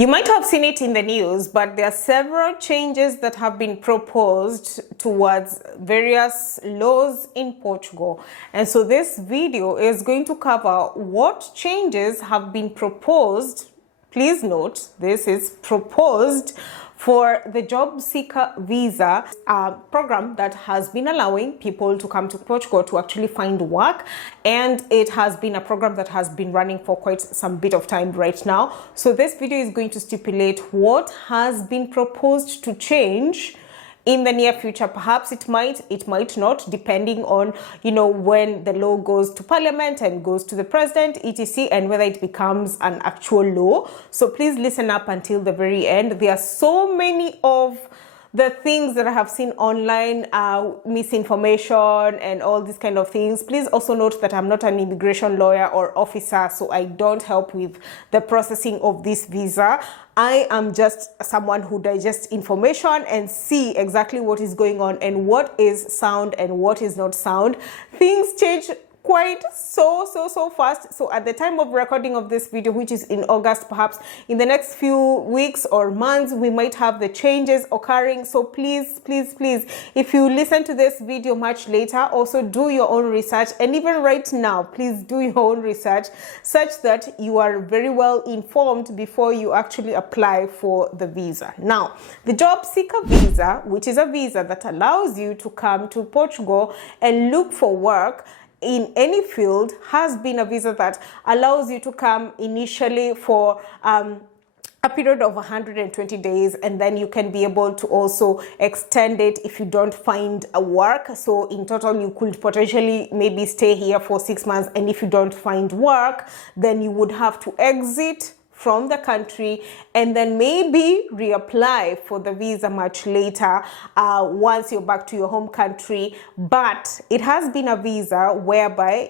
You might have seen it in the news, but there are several changes that have been proposed towards various laws in Portugal. And so this video is going to cover what changes have been proposed. Please note, this is proposed for the Job Seeker Visa, a program that has been allowing people to come to Portugal to actually find work. And it has been a program that has been running for quite some bit of time right now. So this video is going to stipulate what has been proposed to change in the near future. Perhaps it might not, depending on, when the law goes to parliament and goes to the president, etc., and whether it becomes an actual law. So please listen up until the very end. There are so many of the things that I have seen online, misinformation and all these kind of things. Please also note that I'm not an immigration lawyer or officer, so I don't help with the processing of this visa. I am just someone who digests information and see exactly what is going on and what is sound and what is not sound. Things change quite so fast. So at the time of recording of this video, which is in August, perhaps in the next few weeks or months, we might have the changes occurring. So please, if you listen to this video much later, also do your own research. And even right now, please do your own research such that you are very well informed before you actually apply for the visa. Now, the Job Seeker Visa, which is a visa that allows you to come to Portugal and look for work in any field, has been a visa that allows you to come initially for a period of 120 days, and then you can be able to also extend it if you don't find a work. So in total, you could potentially maybe stay here for 6 months, and if you don't find work, then you would have to exit from the country and then maybe reapply for the visa much later once you're back to your home country. But it has been a visa whereby,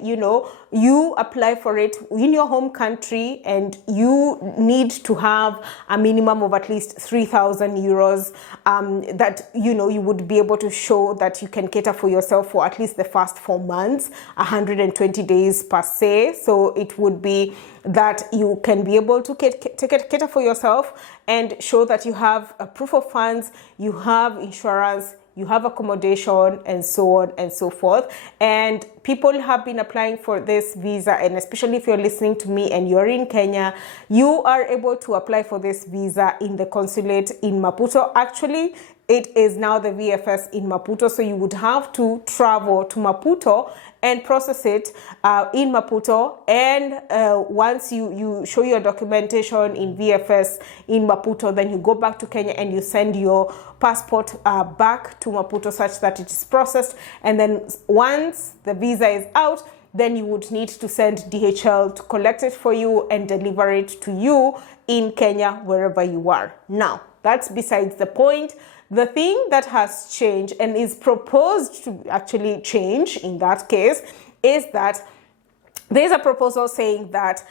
you apply for it in your home country and you need to have a minimum of at least 3,000 euros that, you would be able to show that you can cater for yourself for at least the first 4 months, 120 days per se. So it would be that you can be able to cater for yourself and show that you have a proof of funds, you have insurance, you have accommodation, and so on and so forth. And people have been applying for this visa, and especially if you're listening to me and you're in Kenya, you are able to apply for this visa in the consulate in Maputo. Actually, it is now the VFS in Maputo, so you would have to travel to Maputo and process it in Maputo. And once you show your documentation in VFS in Maputo, then you go back to Kenya and you send your passport back to Maputo such that it is processed. And then once the visa is out, then you would need to send DHL to collect it for you and deliver it to you in Kenya, wherever you are. Now, that's besides the point. The thing that has changed and is proposed to actually change in that case is that there's a proposal saying that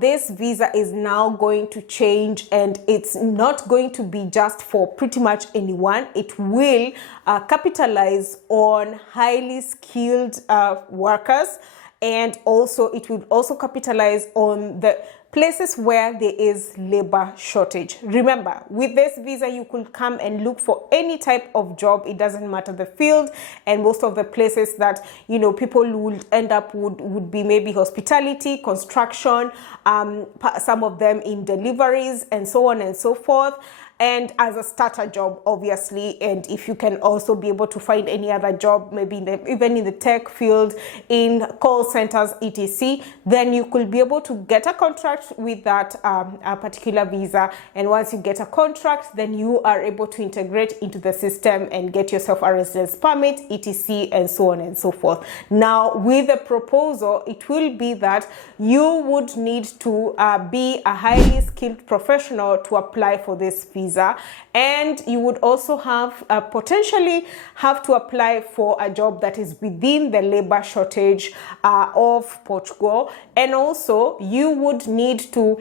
this visa is now going to change, and it's not going to be just for pretty much anyone. It will capitalize on highly skilled workers, and also it will also capitalize on the places where there is labor shortage. Remember, with this visa, you could come and look for any type of job. It doesn't matter the field, and most of the places that people would end up would be maybe hospitality, construction, some of them in deliveries, and so on and so forth. And as a starter job, obviously, and if you can also be able to find any other job, maybe even in the tech field, in call centers, etc., then you could be able to get a contract with that a particular visa. And once you get a contract, then you are able to integrate into the system and get yourself a residence permit, etc., and so on and so forth. Now, with the proposal, it will be that you would need to be a highly skilled professional to apply for this visa. visa, and you would also have potentially have to apply for a job that is within the labor shortage of Portugal, and also you would need to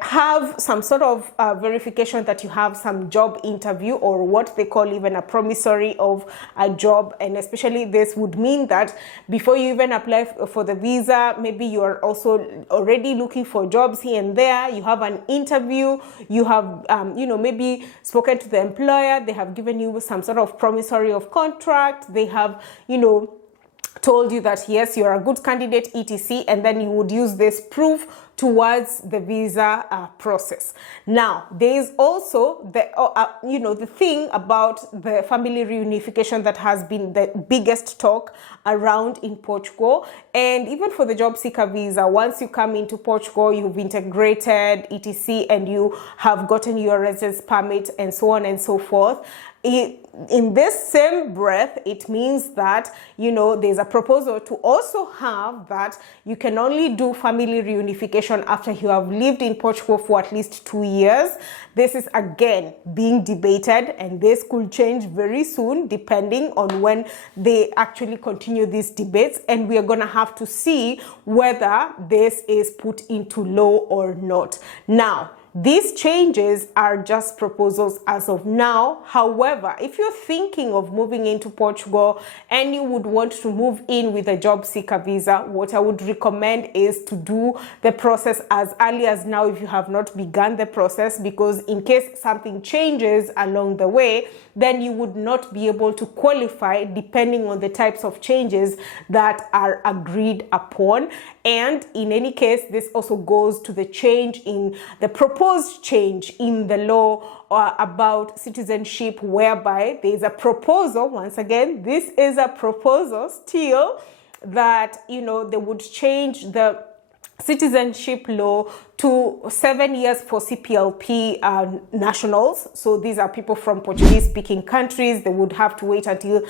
have some sort of verification that you have some job interview, or what they call even a promissory of a job. And especially this would mean that before you even apply for the visa, maybe you are also already looking for jobs here and there, you have an interview, you have maybe spoken to the employer, they have given you some sort of promissory of contract, they have told you that yes, you're a good candidate, etc., and then you would use this proof towards the visa process. Now, there is also the thing about the family reunification that has been the biggest talk around in Portugal. And even for the job seeker visa, once you come into Portugal, you've integrated, etc., and you have gotten your residence permit and so on and so forth. In this same breath, it means that, there's a proposal to also have that you can only do family reunification after you have lived in Portugal for at least 2 years. This is again being debated, and this could change very soon depending on when they actually continue these debates, and we are going to have to see whether this is put into law or not. Now, these changes are just proposals as of now. However, if you're thinking of moving into Portugal and you would want to move in with a job seeker visa, what I would recommend is to do the process as early as now if you have not begun the process, because in case something changes along the way, then you would not be able to qualify depending on the types of changes that are agreed upon. And in any case, this also goes to the change in the proposed change in the law about citizenship, whereby there is a proposal. Once again, this is a proposal still, that they would change the citizenship law to 7 years for CPLP nationals. So these are people from Portuguese-speaking countries. They would have to wait until,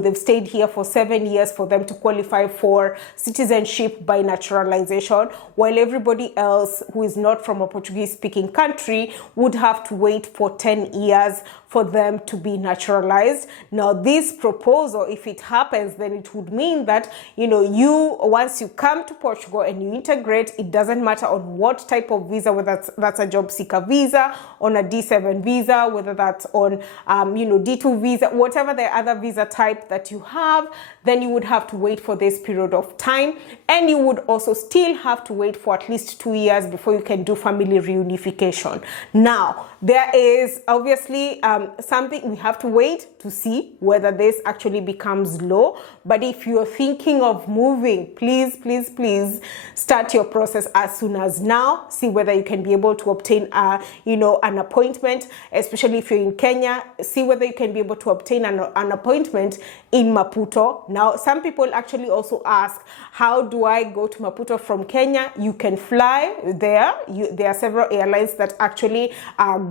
they've stayed here for 7 years for them to qualify for citizenship by naturalization, while everybody else who is not from a Portuguese-speaking country would have to wait for 10 years for them to be naturalized. Now, this proposal, if it happens, then it would mean that, once you come to Portugal and you integrate, it doesn't matter on what type of visa, whether that's a job seeker visa, on a D7 visa, whether that's on, D2 visa, whatever the other visa type that you have, then you would have to wait for this period of time. And you would also still have to wait for at least 2 years before you can do family reunification. Now, there is obviously something we have to wait to see whether this actually becomes law. But if you're thinking of moving, please, please, please start your process as soon as now. See whether you can be able to obtain an appointment, especially if you're in Kenya. See whether you can be able to obtain an appointment in Maputo. Now, some people actually also ask, how do I go to Maputo from Kenya? You can fly there. There are several airlines that actually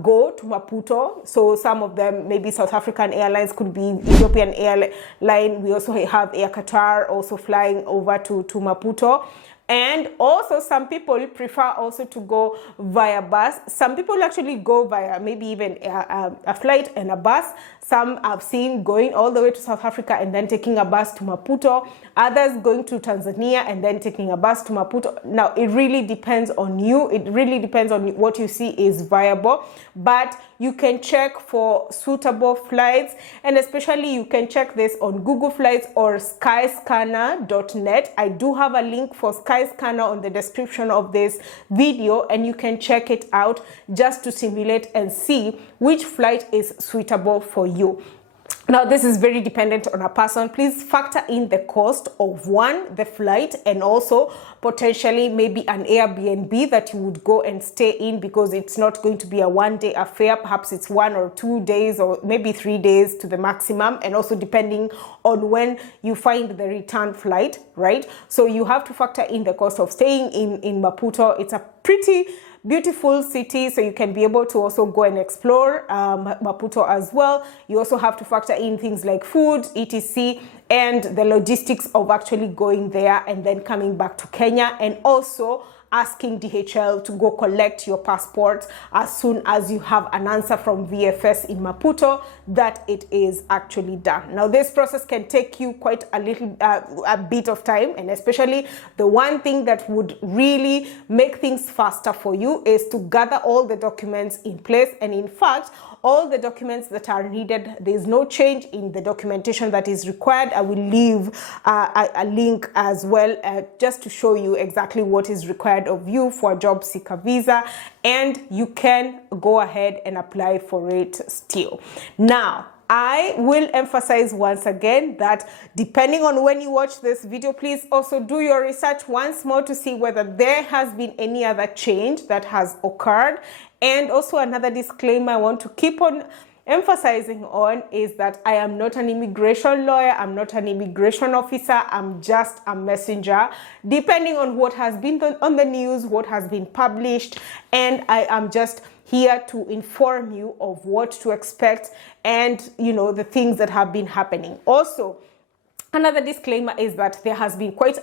go to Maputo. So some of them, maybe South African Airlines, could be Ethiopian Airline. We also have Air Qatar also flying over to Maputo. And also some people prefer also to go via bus. Some people actually go via maybe even a flight and a bus. Some I've seen going all the way to South Africa and then taking a bus to Maputo. Others going to Tanzania and then taking a bus to Maputo. Now, it really depends on you. It really depends on what you see is viable. But you can check for suitable flights, and especially you can check this on Google Flights or skyscanner.net. I do have a link for Skyscanner on the description of this video, and you can check it out just to simulate and see which flight is suitable for you. Now, this is very dependent on a person. Please factor in the cost of the flight, and also potentially maybe an Airbnb that you would go and stay in, because it's not going to be a one-day affair. Perhaps it's 1 or 2 days, or maybe 3 days to the maximum, and also depending on when you find the return flight, right? So you have to factor in the cost of staying in Maputo. It's a pretty beautiful city, so you can be able to also go and explore Maputo as well. You also have to factor in things like food, etc., and the logistics of actually going there and then coming back to Kenya, and also asking DHL to go collect your passport as soon as you have an answer from VFS in Maputo that it is actually done. Now, this process can take you quite a bit of time, and especially the one thing that would really make things faster for you is to gather all the documents in place. And in fact, all the documents that are needed, there's no change in the documentation that is required. I will leave a link as well just to show you exactly what is required of you for a job seeker visa, and you can go ahead and apply for it still. Now, I will emphasize once again that depending on when you watch this video, please also do your research once more to see whether there has been any other change that has occurred. And also another disclaimer I want to keep on emphasizing on is that I am not an immigration lawyer, I'm not an immigration officer, I'm just a messenger, depending on what has been on the news, what has been published, and I am just here to inform you of what to expect and, you know, the things that have been happening. Also, another disclaimer is that there has been quite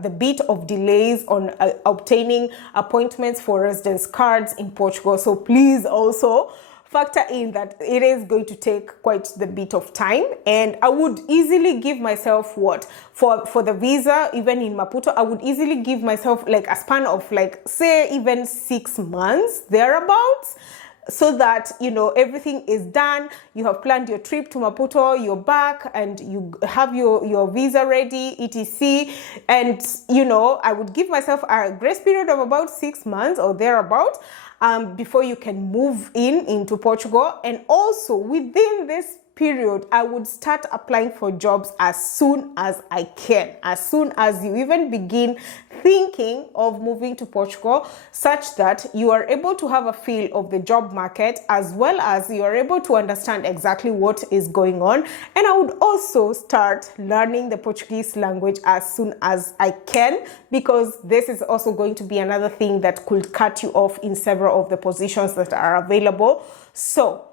the bit of delays on obtaining appointments for residence cards in Portugal. So please also factor in that it is going to take quite the bit of time, and I would easily give myself what for the visa, even in Maputo, I would easily give myself like a span of like, say, even 6 months thereabouts, so that, you know, everything is done. You have planned your trip to Maputo, you're back, and you have your visa ready, etc. And, you know, I would give myself a grace period of about 6 months or thereabout before you can move into Portugal. And also within this period, I would start applying for jobs as soon as I can, as soon as you even begin thinking of moving to Portugal, such that you are able to have a feel of the job market, as well as you are able to understand exactly what is going on. And I would also start learning the Portuguese language as soon as I can, because this is also going to be another thing that could cut you off in several of the positions that are available. So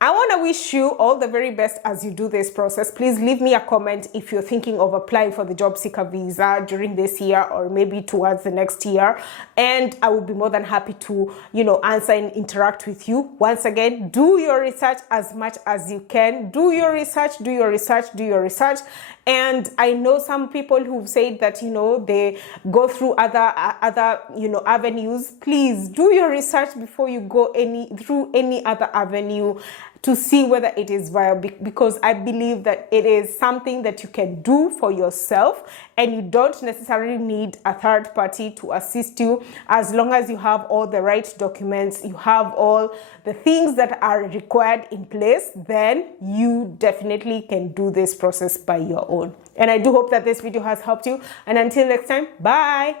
I want to wish you all the very best as you do this process. Please leave me a comment if you're thinking of applying for the job seeker visa during this year or maybe towards the next year. And I will be more than happy to, you know, answer and interact with you. Once again, do your research as much as you can. Do your research, do your research, do your research. And I know some people who've said that, you know, they go through other you know, avenues. Please do your research before you go through any other avenue to see whether it is viable, because I believe that it is something that you can do for yourself, and you don't necessarily need a third party to assist you. As long as you have all the right documents, you have all the things that are required in place, then you definitely can do this process by your own. And I do hope that this video has helped you. And until next time, bye.